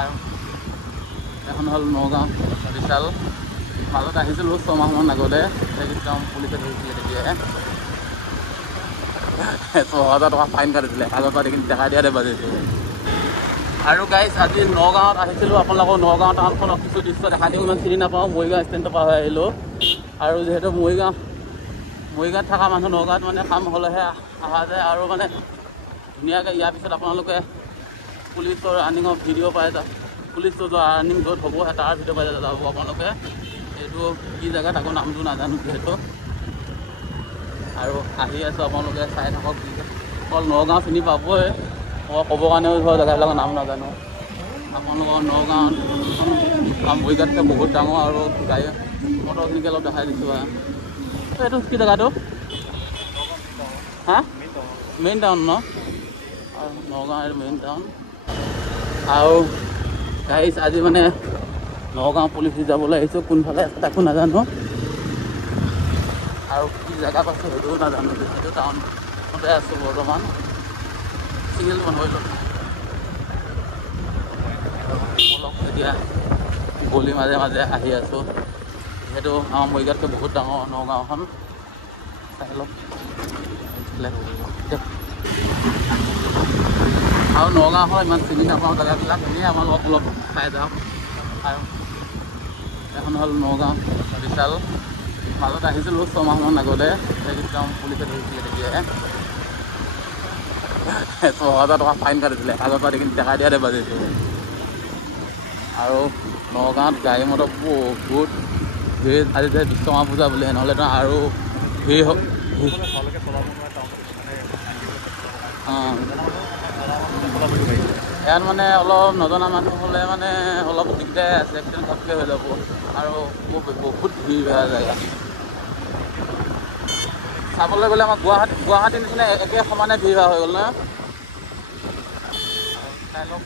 আৰু এখন হ'ল নগাঁও বিশাল মাজত আহিছিলোঁ 6 মাহমান আগতে একদম পুলিচে ধৰিছিলে তেতিয়াহে 6,000 টকা ফাইন কাটিছিলে আগৰ পৰা দেখি দেখাই দিয়াতে বাজিছে আৰু গাইজ আজি নগাঁৱত আহিছিলোঁ আপোনালোকৰ নগাঁও টাউনখনৰ কিছু দৃশ্য দেখাই দিওঁ ইমান চিনি নাপাওঁ মৰিগাঁও ষ্টেণ্ডৰ পৰা হৈ আহিলোঁ আৰু যিহেতু মৰিগাঁৱত থকা মানুহ নগাঁৱত মানে কাম হ'লেহে অহা যায় আৰু মানে ধুনীয়াকৈ ইয়াৰ পিছত আপোনালোকে পুলিচৰ ৰানিঙৰ ভিডিঅ' পাই যায় পুলিচৰ ৰানিং য'ত হ'ব তাৰ ভিডিঅ' পাই যাব আপোনালোকে এইটো কি জেগাত আকৌ নামটো নাজানো যিহেতু আৰু আহি আছোঁ আপোনালোকে চাই থাকক অকল নগাঁও চিনি পাবই মই ক'বৰ কাৰণেও ধৰ জেগাবিলাকৰ নাম নাজানো আপোনালোকৰ নগাঁৱত মৰিগাঁৱতকৈ বহুত ডাঙৰ আৰু গাড়ী মটৰখিনিকে অলপ দেখাই দিছোঁ এইটো কি জেগাটো হা মেইন টাউন ন আৰু নগাঁও এইটো মেইন টাউন আৰু গাইজ আজি মানে নগাঁও পুলিচ যাবলৈ আহিছোঁ কোনফালে তাকো নাজানো আৰু কি জেগাত আছে সেইটোও নাজানো সেইটো টাউনতে আছোঁ বৰ্তমান চিংগল বন্ধ হৈ ল'লোঁ অলপ এতিয়া গলি মাজে মাজে আহি আছোঁ যিহেতু আমাৰ মৰিগাঁৱতকৈ বহুত ডাঙৰ নগাঁওখন চাই লওক আৰু নগাঁওখন ইমান চিনি নাপাওঁ জেগাবিলাক এনেই আমাৰ অলপ চাই যাওঁ আৰু এখন হ'ল নগাঁও বিশাল মাজত আহিছিলোঁ 6 মাহমান আগতে একদম পুলিচে ধৰিছিলে তেতিয়াহে 6,000 টকা ফাইন কাটিছিলে আগৰ পৰা দেখি দেখাই দিয়াতে বাজিছে আৰু নগাঁৱত গাড়ী মটৰ বহুত ভিৰ আজি যে বিশ্বকৰ্মা পূজা বুলি নহ'লেতো আৰু ভিৰ হওক ইয়াত মানে অলপ নজনা মানুহ হ'লে মানে অলপ দিগদাৰ আছে এক্সিডেণ্ট ঘপকৈ হৈ যাব আৰু বহুত ভিৰ হোৱা জেগা চাবলৈ গ'লে আমাৰ গুৱাহাটীৰ নিচিনা একে সমানে ভিৰ হোৱা হৈ গ'ল ন চাই লওক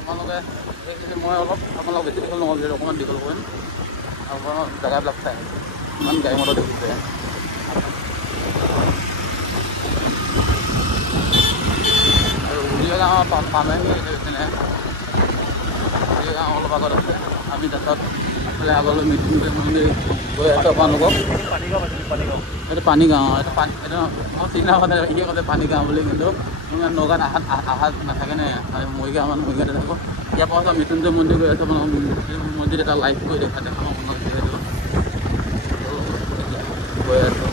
আপোনালোকে মই অলপ আপোনালোক বেছি দীঘল নহ'ল যিহেতু অকণমান দীঘল কৰিম আৰু জেগাবিলাক চাই ইমান গাড়ী মটৰ দেখিছে আৰু উলিয়াগাঁও পামেহি এইপিনে উলিয়াগাঁও অলপ আগত আছে আমি তাৰপিছত আগলৈ মৃত্যুঞ্জয় মন্দিৰ গৈ আছোঁ আপোনালোকক এইটো পানীগাঁও এইটো মই চিনি নাপাওঁ সি কৈছে পানীগাঁও বুলি কিন্তু ইমান নগাঁৱত অহা নাথাকে নে মৰিগাঁও মানুহ মৰিগাঁৱতে থাকিব ইয়াৰ পৰা মৃত্যুঞ্জয় মন্দিৰ গৈ আছোঁ আপোনালোক মন্দিৰ এটা লাইভ কৰি দেখাম আপোনালোক যিহেতু গৈ আছোঁ